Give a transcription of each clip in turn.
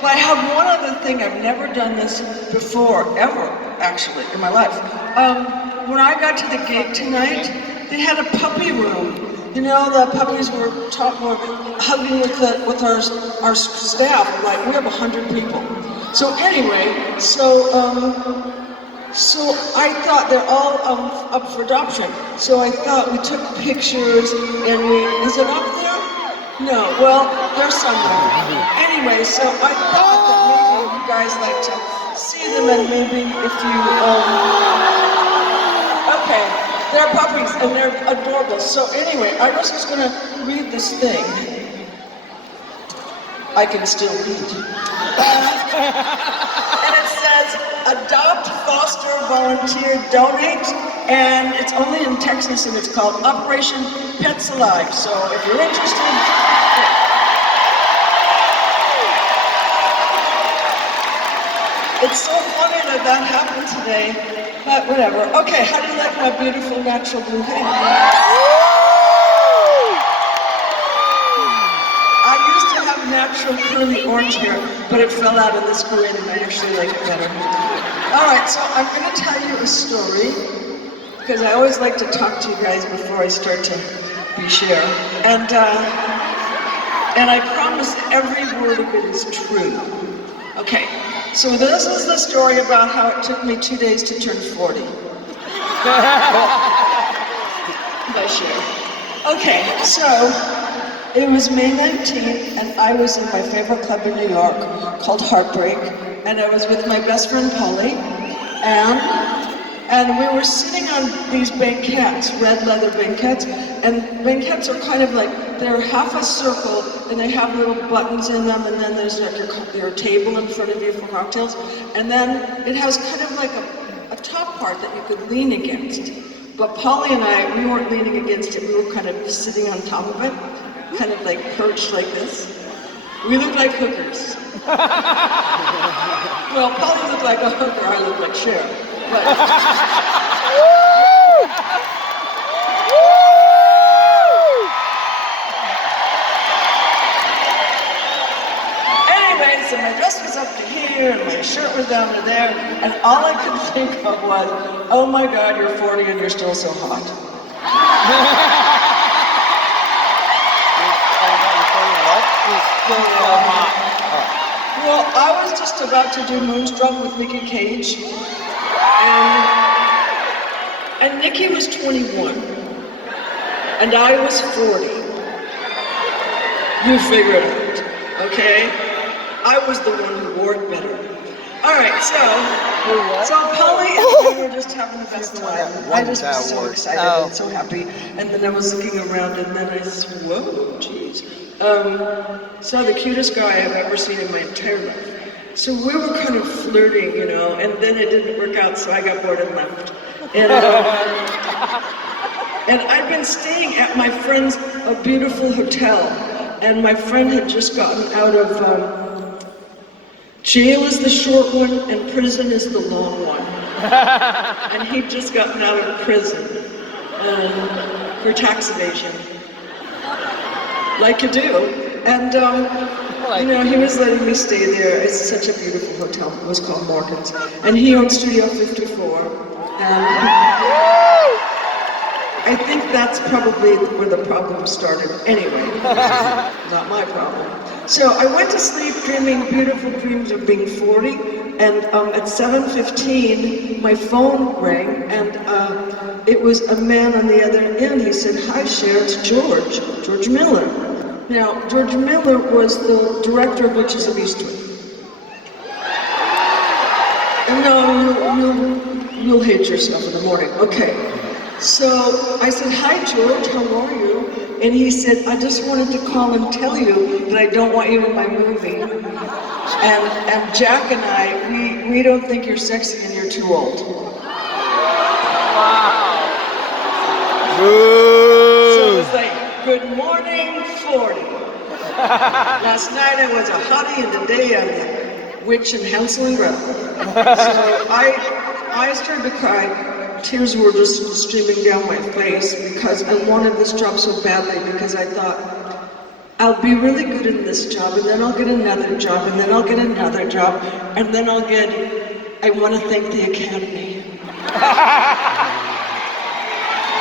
But I have one other thing. I've never done this before, ever, actually, in my life. When I got to the gig tonight, they had a puppy room. You know, the puppies were hugging with our staff. Like, we have 100 people. So anyway, so I thought they're all up for adoption. So I thought we took pictures and is it up there? No, well, there's somewhere. Anyway, so I thought that maybe you guys like to see them and maybe if you, okay, they're puppies and they're adorable. So anyway, I was just gonna read this thing. I can still read. And it says, adopt, foster, volunteer, donate, and it's only in Texas and it's called Operation Pets Alive. So if you're interested, it's so funny that happened today, but whatever. Okay, how do you like my beautiful natural blue hair? Natural curly orange hair, but it fell out of this parade and I actually like it better. Alright, so I'm going to tell you a story, because I always like to talk to you guys before I start to be Cher. And I promise every word of it is true. Okay, so this is the story about how it took me 2 days to turn 40. By Cher. Okay, so it was May 19th, and I was in my favorite club in New York called Heartbreak, and I was with my best friend Polly, and we were sitting on these banquettes, red leather banquettes, and banquettes are kind of like, they're half a circle, and they have little buttons in them, and then there's like your table in front of you for cocktails, and then it has kind of like a top part that you could lean against. But Polly and I, we weren't leaning against it, we were kind of sitting on top of it. Kind of like perched like this. We looked like hookers. Well, Polly looked like a hooker, I looked like Cher. But anyway, so my dress was up to here and my shirt was down to there, and all I could think of was, oh my God, you're 40 and you're still so hot. Well, I was just about to do Moonstruck with Nicky Cage, and Nicky was 21, and I was 40. You figure it out, okay? I was the one who wore it better. All right, so Polly and I were just having the best time. I just was so excited and so happy, and then I was looking around, and then I said, whoa, geez. So the cutest guy I've ever seen in my entire life. So we were kind of flirting, you know, and then it didn't work out, so I got bored and left. And I'd been staying at my friend's a beautiful hotel, and my friend had just gotten out of jail is the short one, and prison is the long one. And he'd just gotten out of prison for tax evasion. Like you do. And, you know, he was letting me stay there. It's such a beautiful hotel. It was called Morgan's. And he owned Studio 54. And I think that's probably where the problem started. Anyway, not my problem. So I went to sleep dreaming beautiful dreams of being 40. And at 7:15, my phone rang, and it was a man on the other end. He said, hi, Cher, it's George Miller. Now, George Miller was the director of Witches of Eastwick. No, you'll hate yourself in the morning. Okay. So I said, hi, George, how are you? And he said, I just wanted to call and tell you that I don't want you in my movie. And Jack and I, we don't think you're sexy and you're too old. Wow. So it was like, good morning, 40. Last night I was a hottie and today I'm a witch and Hansel and Gretel. So I started to cry. Tears were just streaming down my face because I wanted this job so badly, because I thought, I'll be really good in this job, and then I'll get another job, and then I'll get another job, and then I'll get, I want to thank the Academy.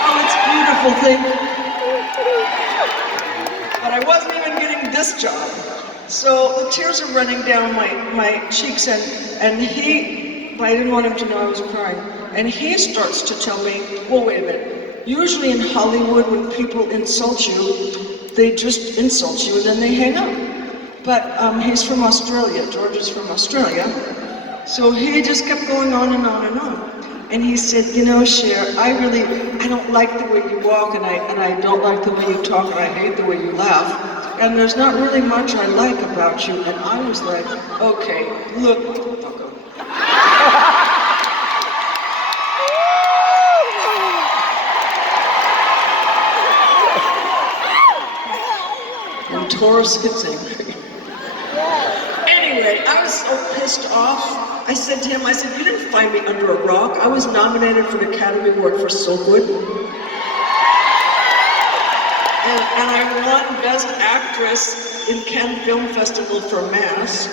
Oh, it's a beautiful thing. But I wasn't even getting this job. So the tears are running down my cheeks, and he, but I didn't want him to know I was crying. And he starts to tell me, well, wait a minute. Usually in Hollywood, when people insult you, they just insult you and then they hang up. But he's from Australia, George is from Australia. So he just kept going on and on and on. And he said, you know, Cher, I don't like the way you walk, and I don't like the way you talk, and I hate the way you laugh. And there's not really much I like about you. And I was like, okay, look, fucker. And Taurus gets angry. Anyway, I was so pissed off. I said to him, you didn't find me under a rock. I was nominated for the Academy Award for So Good. And I won Best Actress in Cannes Film Festival for Mask.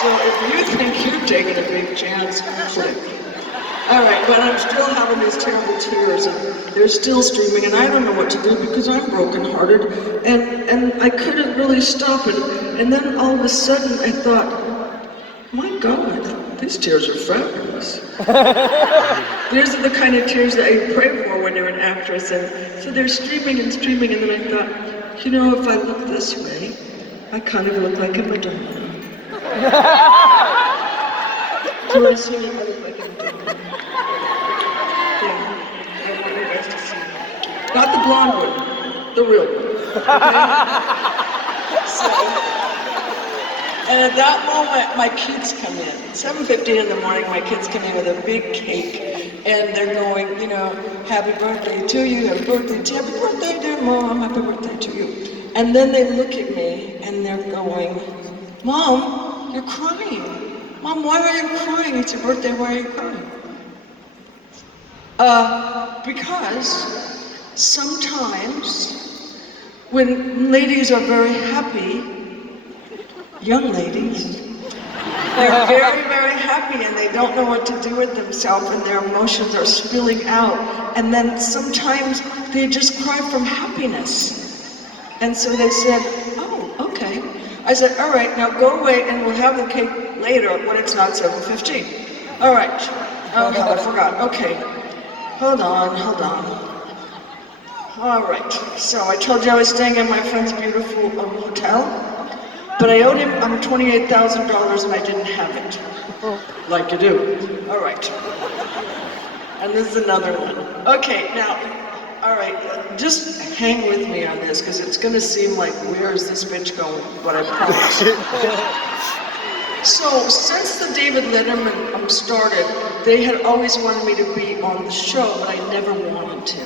So if you think you're taking a big chance, click. All right, but I'm still having these terrible tears, and they're still streaming, and I don't know what to do because I'm brokenhearted, and I couldn't really stop it. And then all of a sudden I thought, my God, these tears are fabulous. These are the kind of tears that you pray for when you're an actress, and so they're streaming, and then I thought, you know, if I look this way, I kind of look like a Madonna. Do I see it? I look like a Madonna. Yeah, I want you guys to see it. Not the blonde one, the real one. Okay? So, and at that moment, my kids come in. 7:50 in the morning, my kids come in with a big cake, and they're going, you know, happy birthday to you, happy birthday, dear Mom, happy birthday to you. And then they look at me, and they're going, Mom, you're crying. Mom, why are you crying? It's your birthday, why are you crying? Because sometimes when ladies are very happy, young ladies, they're very, very happy and they don't know what to do with themselves and their emotions are spilling out. And then sometimes they just cry from happiness. And so they said, oh, okay. I said, all right, now go away and we'll have the cake later when it's not 7:15. All right. Oh, I forgot. Okay. Hold on. All right. So I told you I was staying in my friend's beautiful hotel, but I owed him $28,000 and I didn't have it. Like you do. All right. And this is another one. Okay, now, all right, just hang with me on this because it's going to seem like, where is this bitch going? But I promise. So, since the David Letterman started, they had always wanted me to be on the show, but I never wanted to.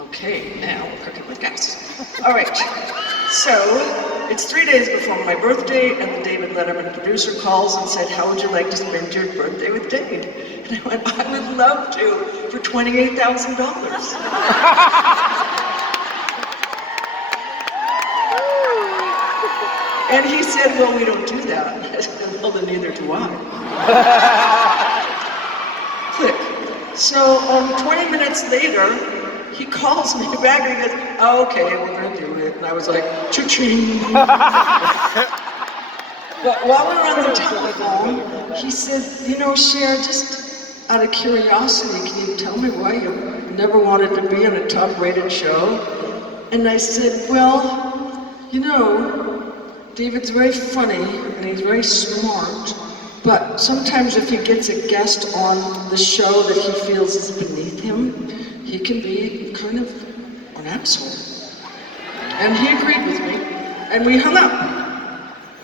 Okay, now we're cooking with gas. All right, so it's 3 days before my birthday, and the David Letterman producer calls and said, how would you like to spend your birthday with Dave? And I went, I would love to, for $28,000. And he said, well, we don't do that. I said, well, then neither do I. Click. So 20 minutes later, he calls me back and he goes, oh, okay, we're gonna do it. And I was like, cha-ching. But while we were on the telephone, he said, you know, Cher, just out of curiosity, can you tell me why you never wanted to be on a top-rated show? And I said, well, you know, David's very funny and he's very smart, but sometimes if he gets a guest on the show that he feels is beneath him, he can be kind of an asshole. And he agreed with me, and we hung up.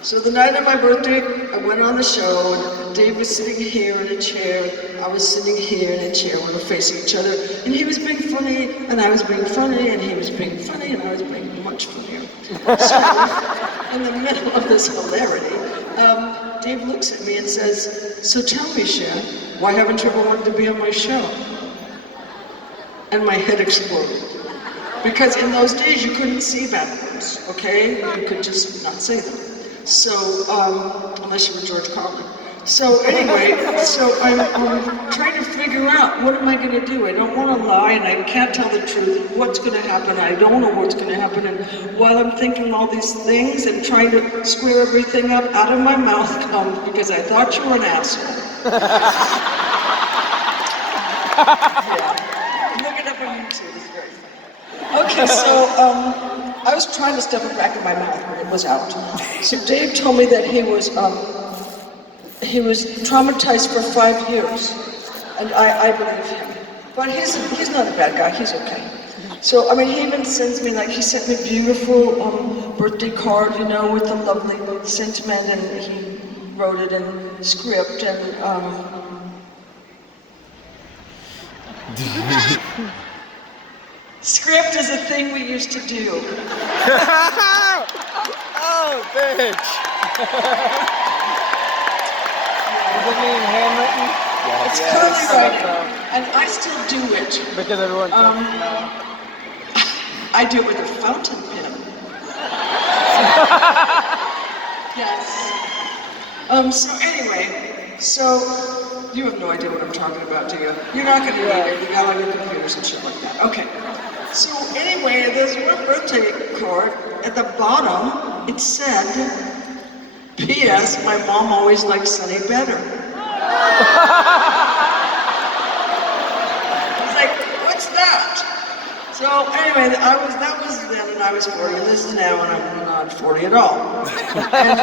So the night of my birthday, I went on the show, and Dave was sitting here in a chair, I was sitting here in a chair, we were facing each other, and he was being funny, and I was being funny, and he was being funny, and I was being much funnier. So, in the middle of this hilarity, Dave looks at me and says, so tell me, Cher, why haven't you ever wanted to be on my show? And my head exploded. Because in those days you couldn't see bad words, okay? You could just not say them. So, unless you were George Carlin. So anyway, I'm trying to figure out what am I going to do. I don't want to lie and I can't tell the truth. What's going to happen? I don't know what's going to happen. And while I'm thinking all these things and trying to square everything up, out of my mouth comes, because I thought you were an asshole. Yeah. Look it up on YouTube, it's very funny. Okay, so I was trying to stuff it back in my mouth, but it was out. So Dave told me that he was traumatized for 5 years, and I believe him. But he's not a bad guy, he's okay. So, I mean, he even sends me, like, he sent me a beautiful birthday card, you know, with the lovely sentiment, and he wrote it in script, and script is a thing we used to do. Oh, bitch! Does it mean handwritten? It's curly writing, and I still do it. Because everyone I do it with a fountain pen. Yes. So anyway, so you have no idea what I'm talking about, do you? You're not going to read it. You got all your computers and shit like that. Okay. So anyway, there's one birthday card. At the bottom, it said, P.S. My mom always liked Sunny better. I was like, what's that? So anyway, that was then, and I was 40, and this is now, and I'm not 40 at all. And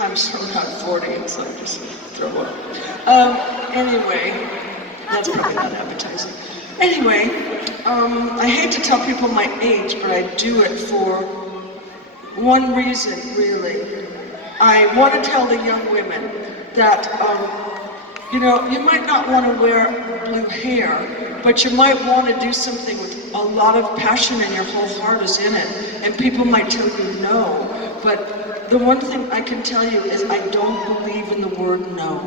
I'm so not 40, so I just throw up. Anyway, that's probably not appetizing. Anyway, I hate to tell people my age, but I do it for one reason, really. I want to tell the young women that, you know, you might not want to wear blue hair, but you might want to do something with a lot of passion and your whole heart is in it. And people might tell you no, but the one thing I can tell you is I don't believe in the word no.